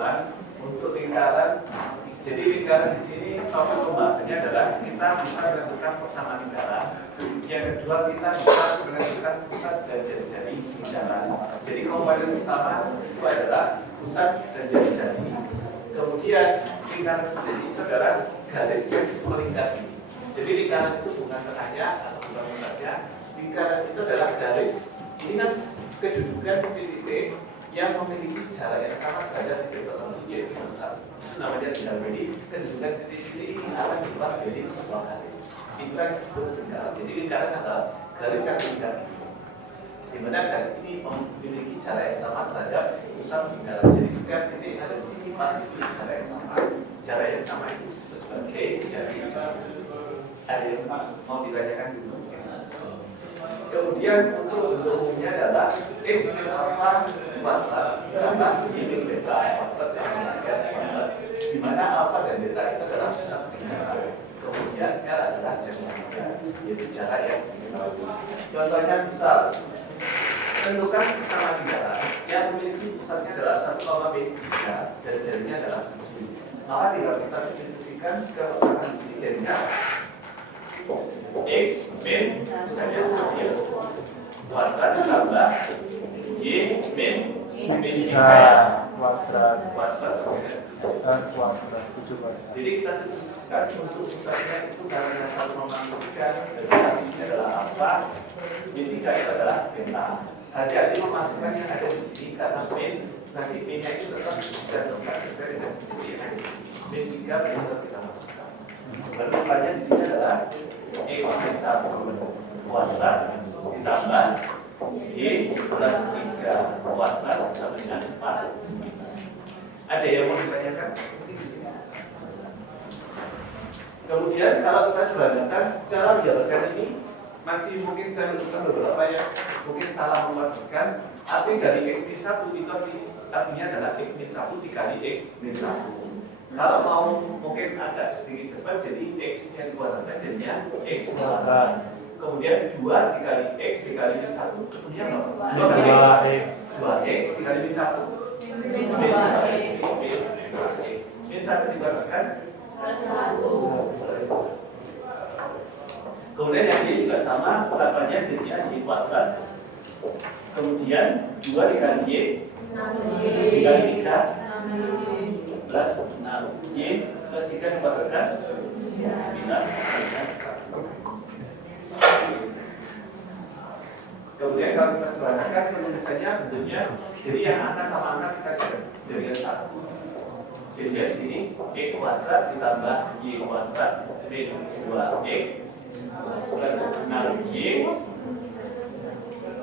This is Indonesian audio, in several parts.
kesimpulan untuk lingkaran. Jadi lingkaran di sini topik pembahasannya adalah kita bisa menentukan persamaan lingkaran. Yang kedua kita bisa menentukan pusat dan jari-jari lingkaran. Jadi komponen utama itu adalah pusat dan jari-jari. Kemudian lingkaran sendiri itu adalah garis yang melingkari. Jadi lingkaran itu bukan tengahnya atau bukan pusatnya. Lingkaran itu adalah garis. Ini kan kedudukan titik yang memiliki jarak yang sama terhadap titik tertentu yaitu pusat. Itu namanya lingkaran. Jadi kedudukan titik-titik ini akan dibuat menjadi sebuah garis. Itulah yang disebut lingkaran. Jadi lingkaran adalah garis yang melingkari. Di mana garis ini memiliki jarak yang sama terhadap pusat lingkaran. Jadi setiap titik yang ada di sini pasti memiliki jarak yang sama. Jarak yang sama itu disebut sebagai jarak. Ada yang mau ditanyakan dulu? Kemudian untuk bentuk umumnya adalah X min alpha kuadrat tambah Y min beta kuadrat sama dengan di mana alpha dan beta itu adalah pusat lingkaran. Kemudian L adalah jarak, yaitu jarak yang diketahui. Contohnya misal tentukan persamaan lingkaran yang memiliki pusatnya adalah 1, B 3, jari-jarinya adalah 7. Maka tinggal kita simplifikasikan ke persamaan ini jadinya X min misalnya 9 kuadrat tambah Y min 3 kuadrat sebenarnya kuadrat 7 kuadrat. Jadi kita sebutkan untuk pusatnya itu karena 1, 3 dan ini adalah alpha, min 3 itu adalah beta. Hati-hati memasukkan yang ada di sini karena min nanti min-nya itu tetap ditentukan sesuai dengan titik yang ada di sini. Min 3 benar kita masukkan. Bentukannya di sini adalah X min 1 kuadrat ditambah Y plus 3 kuadrat sama dengan 4. Ada yang mau ditanyakan? Kemudian kalau kita sederhanakan cara menjabarkan ini masih mungkin saya menunjukkan beberapa yang mungkin salah memasukkan. Arti dari X min 1 itu artinya adalah X min 1 dikali X min 1. Kalau mau mungkin agak sedikit cepat, jadi X nya dikuadratkan jadinya X kuadrat. Kemudian 2 dikali X dikali min 1 kemudian 2X dikali min 1 min 1 dikuadratkan 1. Kemudian yang Y juga sama, ulangannya jadinya Y kuadrat. Kemudian 2 dikali Y dikali 3 plus 6 Y plus 3 dikuadratkan 9. Kemudian kalau kita sederhanakan penulisannya bentuknya jadi yang angka sama angka kita jadikan 1. Jadi di sini X kuadrat ditambah Y kuadrat min 2X plus 6Y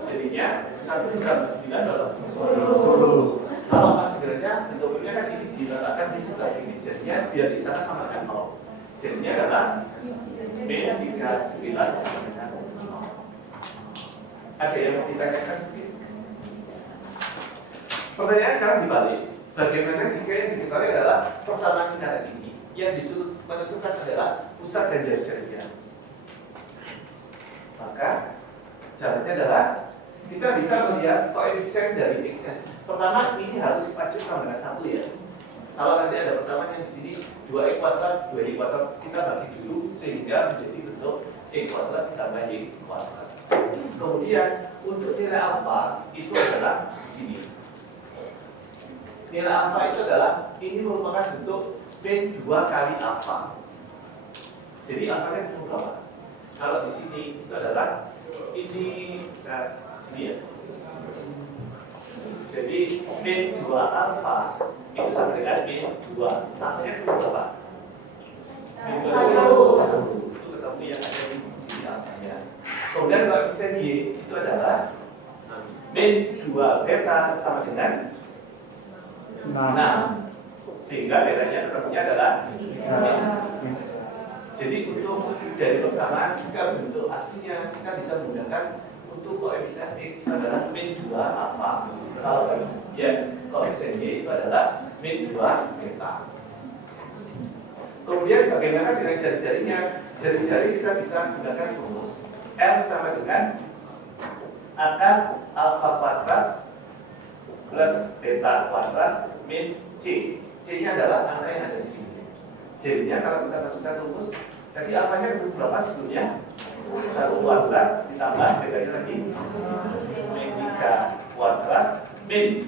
jadinya 1 ditambah 9 adalah 10. Kalau sebenarnya bentuknya kan ini diletakkan di sebelah ini, jadinya biar di sana sama dengan 0. Jadinya adalah min 39 sama dengan 0. Ada yang mau ditanyakan? Pertanyaan sekarang dibalik. Bagaimana jika yang diketahui adalah persamaan lingkaran ini yang disuruh menentukan adalah pusat dan jari-jarinya? Maka caranya adalah kita bisa melihat koefisien dari X. Pertama ini harus dipacu sama dengan 1 ya. Kalau nanti ada persamaan yang di sini 2X kuadrat, 2Y kuadrat kita bagi dulu sehingga menjadi bentuk X kuadrat ditambah Y kuadrat. Kemudian untuk nilai alfa itu adalah di sini. Nilai alfa itu adalah ini merupakan bentuk min 2 kali alfa. Jadi alfanya itu berapa? Kalau di sini itu adalah ini sini ya. Jadi min 2 alfa itu sama dengan min 2. Alfanya itu berapa? Min 1. Itu ketemu yang ada di sini alfanya. Kemudian koefisien Y itu adalah min 2 beta sama dengan 6. Sehingga betanya ketemunya adalah 6. Jadi untuk dari persamaan jika bentuk aslinya kita bisa menggunakan untuk koefisien X adalah min 2 alfa. Kalau koefisien Y itu adalah min 2 beta. Kemudian bagaimana dengan jari-jarinya? Jari-jari kita bisa menggunakan rumus L sama dengan akar alfa kuadrat plus beta kuadrat min C. C-nya adalah angka yang ada di sini. Jadinya kalau kita masukkan rumus, tadi alfanya berapa sebelumnya? 1 kuadrat ditambah betanya lagi min 3 kuadrat min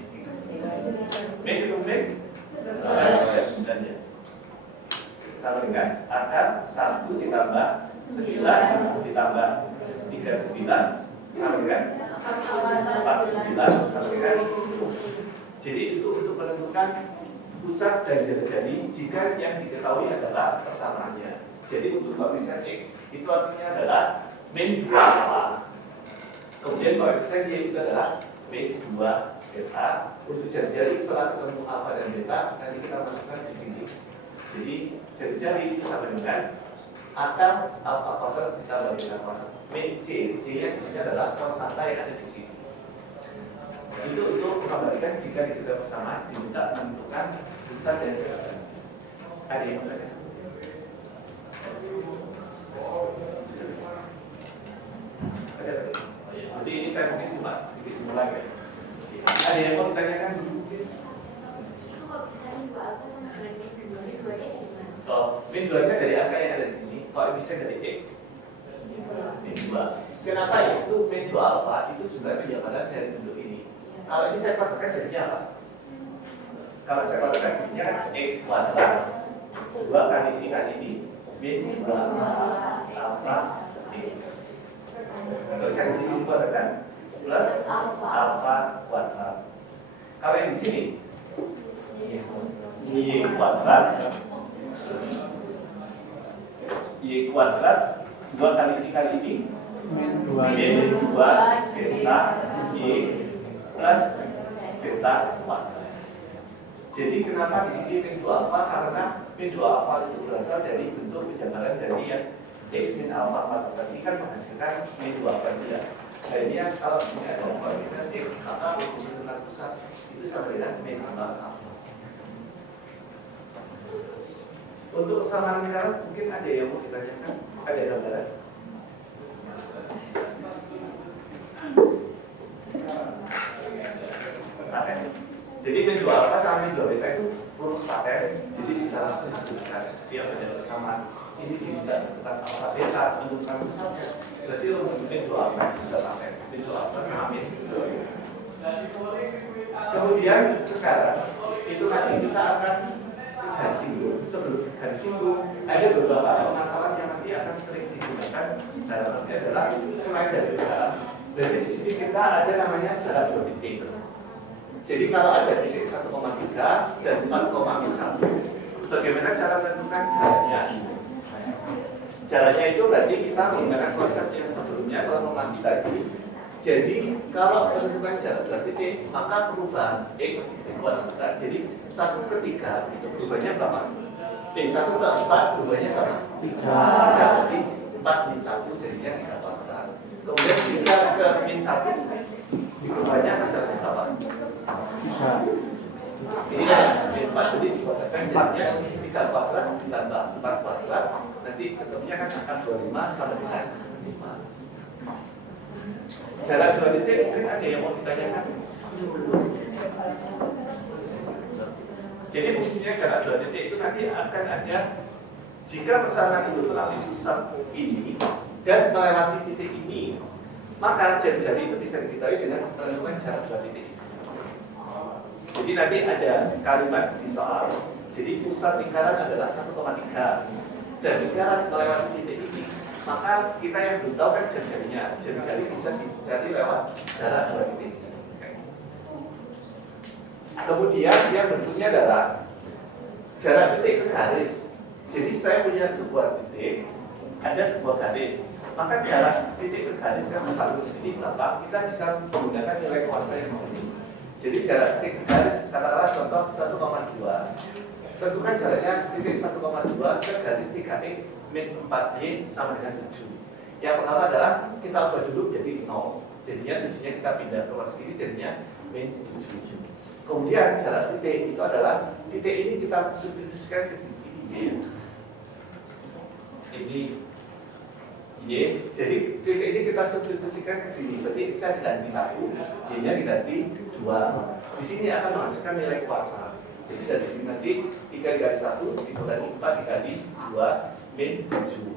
itu min sama dengan akar 1 ditambah 9 ditambah 39 sama dengan 49 sama dengan 10. Jadi itu untuk menentukan pusat dan jari jika yang diketahui adalah persamaannya. Jadi untuk koefisien X itu artinya adalah min 2 alfa. Kemudian koefisien Y itu adalah min 2 beta. Untuk jari setelah ketemu alfa dan beta nanti kita masukkan di sini. Jadi jari itu sama dengan akar alfa kuadrat ditambah beta kuadrat min C. C yang di sini adalah konstanta yang ada di sini. Itu untuk mengabadikan jika kita bersama diminta menentukan pusat dan jari. Ada yang bertanya? Jadi ini saya mungkin cuma sedikit mulai. Ada yang mau ditanyakan? Itu kok bisa min 2 alfa sama dengan min 2? Min 2 nya gimana? Oh, min 2 nya dari angka yang ada di sini. Kalau bisa dari X min 2. Kenapa ya? Itu min 2 alfa itu sebenarnya penjelasan dari bentuk ini. Kalau ini saya katakan jadinya apa? Kalau saya katakan jadinya X kuadrat 2 kali ini min 2 alfa X. Terus yang di sini kuadrat plus alfa kuadrat. Kalau yang di sini Y kuadrat 2 kali ini min 2 beta Y plus beta kuadrat. Jadi kenapa di sini min 2 alfa? Karena min 2 alfa itu berasal dari bentuk penjamaran dari yang X min alfa kuadrat tadi kan menghasilkan min 2 alfa ya. Akhirnya kalau ini ada koefisien X maka untuk menentukan pusat itu sama dengan min 2 alfa. Untuk persamaan lingkaran mungkin ada yang mau ditanyakan? Ada gambaran? Oke. Jadi min 2 alfa sama min 2 beta itu rumus paten. Jadi bisa langsung digunakan. Dia menjadi persamaan. Ini tidak tentang alfa beta menentukan pusatnya. Berarti rumus min 2 alfa itu sudah paten. Min 2 alfa sama min 2 beta. Kemudian sekarang itu nanti kita akan garis singgung. Sebelum garis singgung ada beberapa permasalahan yang nanti akan sering digunakan dalam arti adalah selain dari dalam. Berarti di sini kita ada namanya jarak 2 titik. Jadi kalau ada titik 1,3 dan 4,1, bagaimana cara menentukan jaraknya? Jaraknya itu berarti kita menggunakan konsep yang sebelumnya transformasi tadi. Jadi kalau menentukan jarak 2 titik, maka perubahan X kuadrat. Jadi 1 ke 3 itu perubahannya berapa? 1 ke 4 perubahannya berapa? 3. Berarti 4 min 1 jadinya 3 kuadrat. Kemudian 3 ke min 1 perubahannya akan jaraknya berapa? 3. Ini ya, min 4 jadi dikuadratkan jadinya 3 kuadrat ditambah 4 kuadrat. Nanti ketemunya kan akan 25 sama dengan 5. Jarak 2 titik mungkin ada yang mau ditanyakan? Jadi fungsinya jarak 2 titik itu nanti akan ada jika persamaan itu melalui pusat ini dan melewati titik ini, maka jari-jari itu bisa diketahui dengan menentukan jarak 2 titik. Jadi nanti ada kalimat di soal. Jadi pusat lingkaran adalah 1,3 dan lingkaran melewati titik ini. Maka kita yang belum tahu kan jari-jarinya. Jari-jari bisa dicari lewat jarak 2 titik. Kemudian yang bentuknya adalah jarak titik ke garis. Jadi saya punya sebuah titik, ada sebuah garis. Maka jarak titik ke garis yang harus ini berapa? Kita bisa menggunakan nilai kuasa yang di sini. Jadi jarak titik ke garis, katakanlah contoh 1,2. Tentukan jaraknya titik 1,2 ke garis 3x min 4y sama dengan 7. Yang pertama adalah kita ubah dulu jadi 0. Jadinya 7-nya kita pindah ke luar sini jadinya min 7. Kemudian jarak titik itu adalah titik ini kita substitusikan ke sini. Ini Y. Jadi titik ini kita substitusikan ke sini. Berarti X diganti 1, Y-nya diganti 2. Di sini akan menghasilkan nilai kuasa. Jadi dari sini nanti 3 dikali 1 dikali 4 dikali 2 min 7.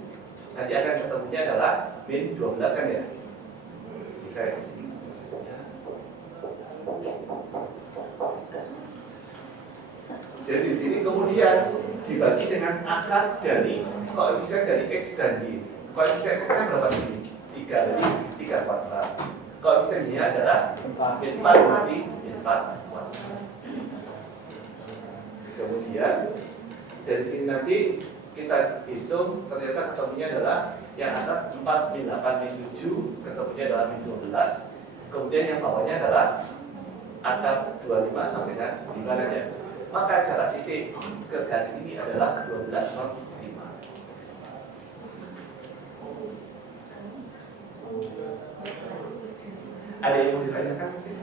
Nanti akan ketemunya adalah min 12 kan ya? Saya di sini saja. Jadi di sini kemudian dibagi dengan akar dari koefisien dari X dan Y. Koefisien X-nya berapa sini? 3, jadi 3 kuadrat. Koefisien Y adalah 4, berarti 4 kuadrat. Kemudian dari sini nanti kita hitung, ternyata ketemunya adalah yang atas 4 min 8 min 7, ketemunya adalah min 12. Kemudian yang bawahnya adalah akar 25 sampai dengan 5 aja. Maka jarak titik ke garis ini adalah 12 per 5. Ada yang mau ditanyakan mungkin?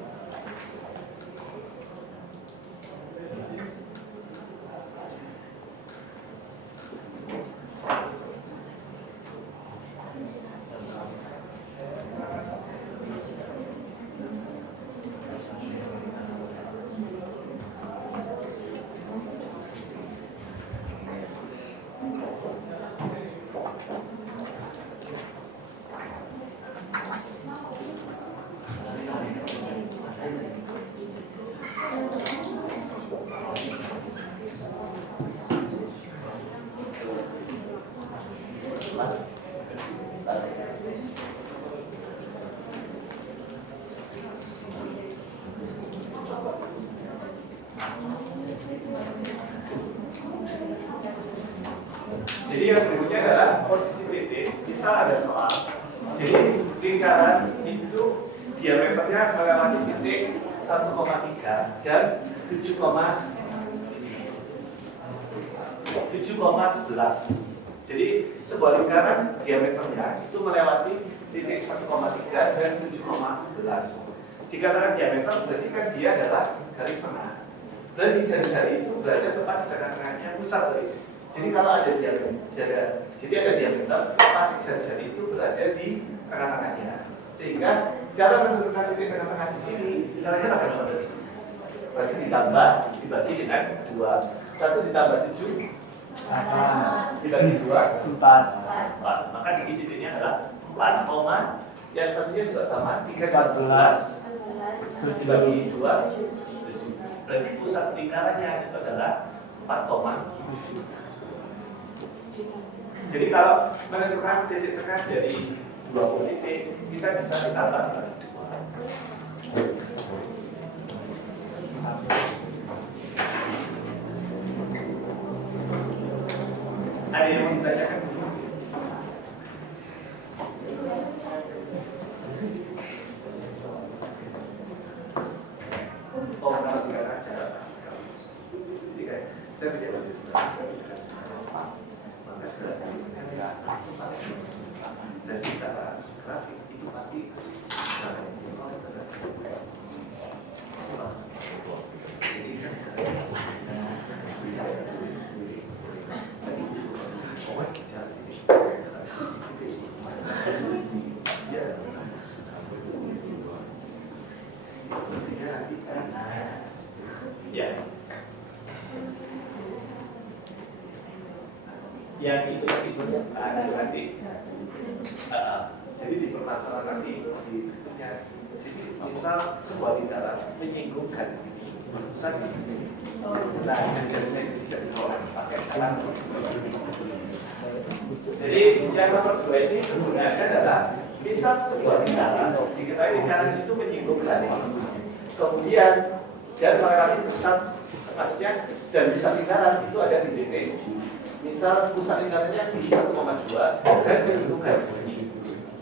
Jadi yang berikutnya adalah posisi titik. Bisa ada soal. Jadi lingkaran itu diameternya melewati titik 1,3 dan 7,11. Jadi sebuah lingkaran diameternya itu melewati titik 1,3 dan 7,11. Dikatakan diameter berarti kan dia adalah garis tengah. Dan di jari-jari itu berada tepat di tengah-tengahnya pusat dari. Jadi kalau ada diameter, jadi ada diameter, pasti jari-jari itu berada di tengah-tengahnya. Sehingga cara menentukan titik tengah-tengah di sini, caranya bagaimana? Berarti ditambah, dibagi dengan 2. 1 ditambah 7, dibagi 2, 4. Maka di sini titiknya adalah 4, yang satunya juga sama, 3 14 dibagi 2, 7. Berarti pusat lingkarannya itu adalah 4,7. Jadi kalau menentukan titik tengah dari 20 titik, kita bisa ditambah dengan 2. Ada yang mau ditanyakan? Oh, kalau tidak ada. Jadi kayak saya tidak boleh dan secara grafik itu pasti yang itu nanti jadi di permasalahan nanti di sini misal sebuah lingkaran menyinggung garis ini besar di sini. Nah, jadinya itu bisa ditolak pakai cara. Jadi yang nomor 2 ini sebenarnya adalah misal sebuah lingkaran diketahui lingkaran itu menyinggung garis, kemudian dan melewati pusat, maksudnya dan pusat lingkaran itu ada di titik. Misal pusat lingkarannya di 1,2 dan menyinggung garis ini.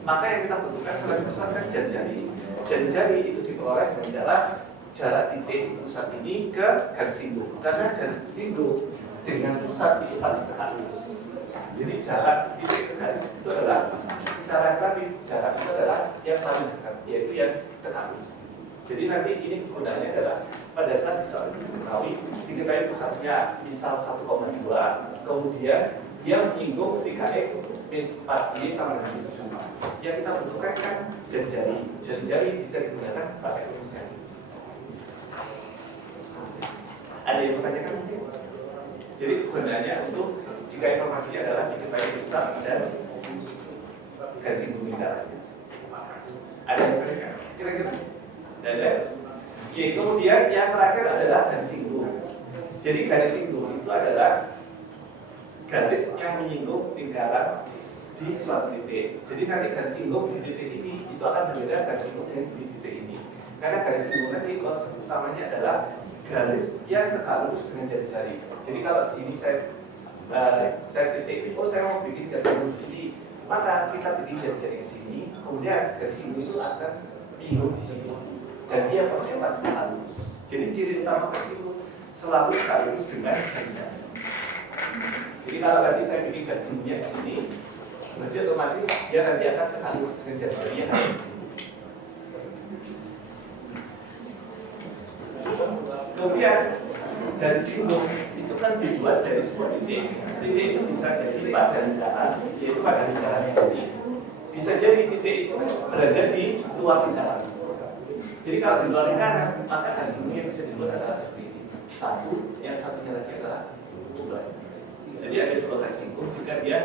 Maka yang kita butuhkan selain pusat kan jari-jari. Jari-jari itu diperoleh dengan jarak titik pusat ini ke garis singgung. Karena garis singgung dengan pusat itu pasti tegak lurus. Jadi jarak titik ke garis itu adalah secara grafik jarak itu adalah yang paling dekat, yaitu yang tegak lurus. Jadi nanti ini gunanya adalah pada saat bisa diketahui pusatnya misal 1,2, kemudian dia menyinggung 3x min 4y sama dengan 7. Yang kita butuhkan kan jari-jari. Jari-jari bisa digunakan pakai rumus jari. Ada yang bertanyakan mungkin? Jadi gunanya untuk jika informasinya adalah diketahui besar dan garis singgung lingkarannya. Ada yang bertanyakan? Kira-kira? Ada? Oke, kemudian yang terakhir adalah garis singgung. Jadi garis singgung itu adalah garis yang menyinggung lingkaran di suatu titik. Jadi nanti garis singgung di titik ini itu akan berbeda garis singgung di titik ini. Karena garis singgung nanti konsep utamanya adalah garis yang tegak lurus dengan jari-jari. Jadi kalau di sini saya titik, oh saya mau bikin garis singgung di sini, maka kita bikin jari-jari ke sini, kemudian garis singgung itu akan menyinggung di sini. Dan dia posisinya pasti halus. Jadi ciri utama garis singgung selalu tegak lurus dengan jari-jari. Jadi kalau tadi saya bikin garis singgungnya di sini, berarti otomatis dia nanti akan tegak lurus dengan jari-jari yang ada di sini. Kemudian dari singgung itu kan dibuat dari sebuah titik. Titik itu bisa jadi pada lingkaran, yaitu pada lingkaran di sini. Bisa jadi titik itu berada di luar lingkaran. Jadi kalau di luar lingkaran, maka garis singgungnya bisa dibuat adalah seperti ini. Satu, yang satunya lagi adalah dua. Jadi ada dua garis singgung jika dia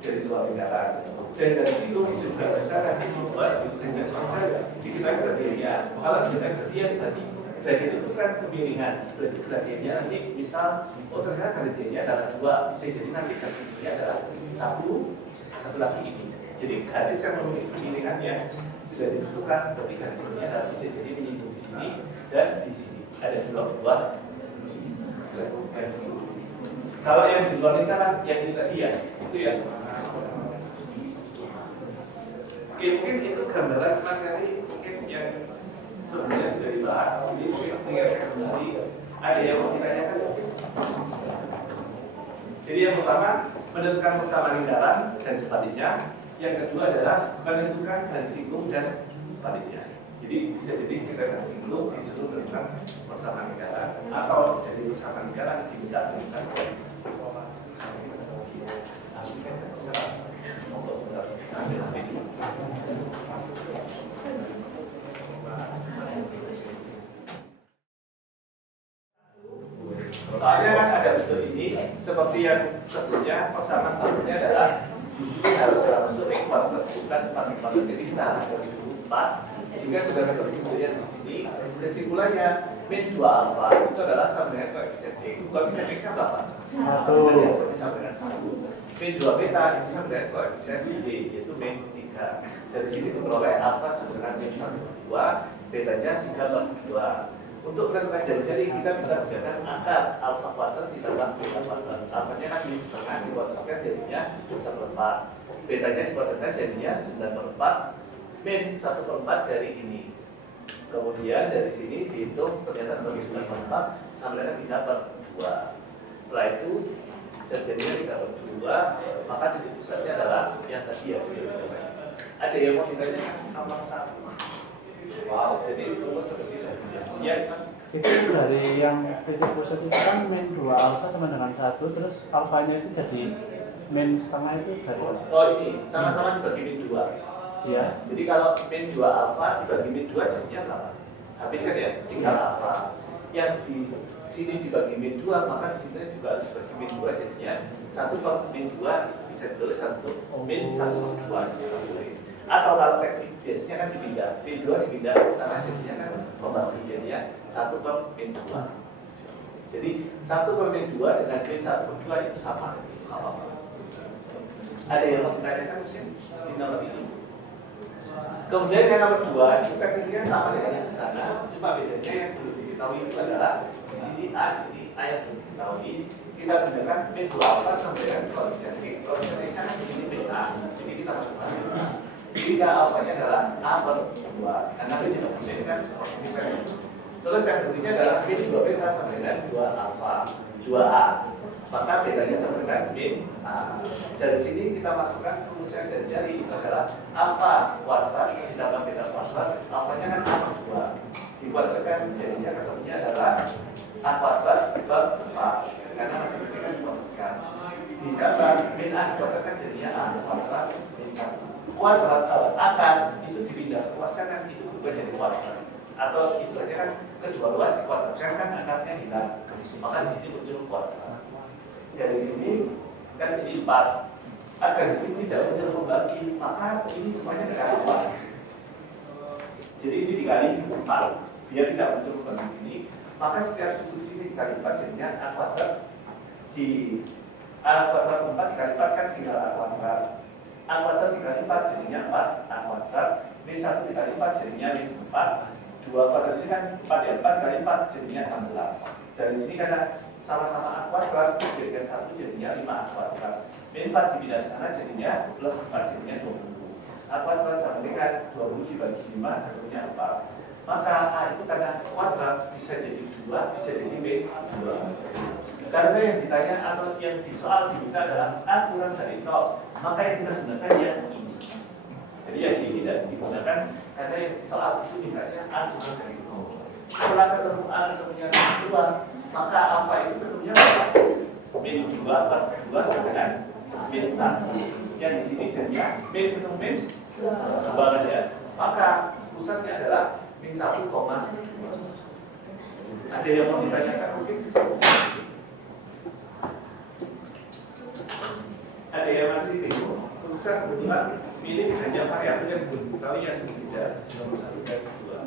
dari luar lingkaran. Dan dari situ juga bisa nanti membuat dengan saja diketahui gradiennya. Kalau kita gradien tadi gradien itu kan kemiringan. Berarti gradiennya nanti misal, oh ternyata gradiennya adalah dua. Bisa jadi nanti gradiennya adalah satu lagi ini. Jadi garis yang memiliki kemiringannya sudah ditentukan. Berarti garis ini adalah bisa jadi menyinggung di sini dan di sini. Ada dua garis singgung. Kalau yang di luar lingkaran, yang ini tadi ya, itu ya. Oke, mungkin itu gambaran materi mungkin yang sebelumnya sudah dibahas. Jadi mungkin mengingatkan kembali, ada yang mau ditanyakan mungkin. Jadi yang pertama, menentukan persamaan lingkaran dan sebaliknya. Yang kedua adalah menentukan garis singgung dan sebaliknya. Jadi bisa jadi kita garis singgung disuruh menentukan persamaan lingkaran atau dari persamaan lingkaran diminta menentukan garis. Soalnya kan ada bentuk ini seperti yang sebelumnya, persamaan bentuknya adalah di sini harus dalam bentuk ekuator, bukan 4. Jadi kita harus bagi 4. Jika sudah ketemu bentuknya di sini, kesimpulannya min 2 alfa itu adalah sama dengan koefisien X. Koefisien X-nya berapa? 1. Sama dengan 1. Min 2 beta itu sama dengan koefisien Y, yaitu min 3. Dari sini diperoleh alfa sama dengan min 1/2, betanya 3/2. Untuk menentukan jari-jari kita bisa gunakan akar alfa kuadrat ditambah beta kuadrat. Alfanya kan min setengah dikuadratkan jadinya 1/4. Betanya dikuadratkan jadinya 9/4. Min 1/4 dari ini. Kemudian dari sini dihitung ternyata bagi 9/4 sama dengan 3/2. Setelah itu jadinya 3/2, maka titik pusatnya adalah yang tadi ya. Ada yang mau ditanyakan nomor 1? Wow, jadi rumus seperti itu. Ya, itu dari yang titik pusat itu kan min 2 alfa sama dengan 1, terus alfanya itu jadi min setengah itu dari mana? Oh ini, sama-sama dibagi min 2. Iya. Jadi kalau min 2 alfa dibagi min 2 jadinya berapa? Habiskan ya, tinggal alfa. Yang di sini dibagi min 2, maka di sini juga harus dibagi min 2 jadinya 1/min 2 bisa ditulis 1 min 1/2. Atau kalau teknik biasanya kan dipindah, min 2 dipindah ke sana jadinya kan pembagi jadinya 1/min 2. Jadi 1/min 2 dengan min 1/2 itu sama. Ada yang mau ditanyakan mungkin di nomor ini? Kemudian yang nomor 2 itu tekniknya sama dengan yang di sana, cuma bedanya yang perlu diketahui itu adalah di sini A, di sini A yang perlu diketahui. Kita gunakan min 2 alfa sama dengan koefisien X. Koefisien X kan di sini min A, jadi kita masukkan. Jika alfanya adalah A/2, karena ini dibandingkan kan koefisien. Terus yang berikutnya adalah min 2 beta sama dengan 2 alfa, 2A. Maka bedanya sama dengan min A. Dari sini kita masukkan rumus yang jari-jari itu adalah alfa kuadrat ditambah beta kuadrat. Alfanya kan A/2. Dikuadratkan jadinya ketemunya adalah A kuadrat per 4. Karena masing-masing kan dikuadratkan. Ditambah min kan jadinya A kuadrat min 1. Kuadrat akar itu dipindah luaskan kan itu berubah jadi kuadrat. Atau istilahnya kan kedua luas kuadratkan kan akarnya hilang. Maka di sini muncul kuadrat. Dari sini kan jadi 4. Agar di sini tidak muncul pembagi, maka ini semuanya dikali 4. Jadi ini dikali 4 biar tidak muncul pembagi di sini. Maka setiap sudut sini dikali 4 jadinya A kuadrat. Di A kuadrat 4 dikali 4 kan tinggal A kuadrat. A kuadrat dikali 4 jadinya 4 A kuadrat. Min 1 dikali 4 jadinya min 4. 2 kuadrat ini kan 4 ya, 4 kali 4 jadinya 16. Dari sini karena sama-sama A kuadrat dijadikan 1 jadinya 5 A kuadrat. Min 4 dipindah ke sana jadinya plus 4 jadinya 20. A kuadrat sama dengan 20 dibagi 5 hasilnya 4. Maka A itu karena kuadrat bisa jadi 2, bisa jadi min 2. Karena yang ditanya atau yang di soal diminta adalah A kurang dari nol, maka yang kita gunakan yang ini. Jadi yang ini tidak digunakan karena yang di soal itu mintanya A kurang dari nol. Setelah ketemu A ketemunya 2, maka alfa itu ketemunya berapa? Min 2 per 2 sama dengan min 1. Yang di sini jadinya min ketemu min 2 saja. Maka pusatnya adalah min 1, ada yang mau ditanyakan mungkin? Ada yang masih bingung? Pusat kebetulan pilih hanya variabel yang sebelum kali yang sudah 1 dan 2.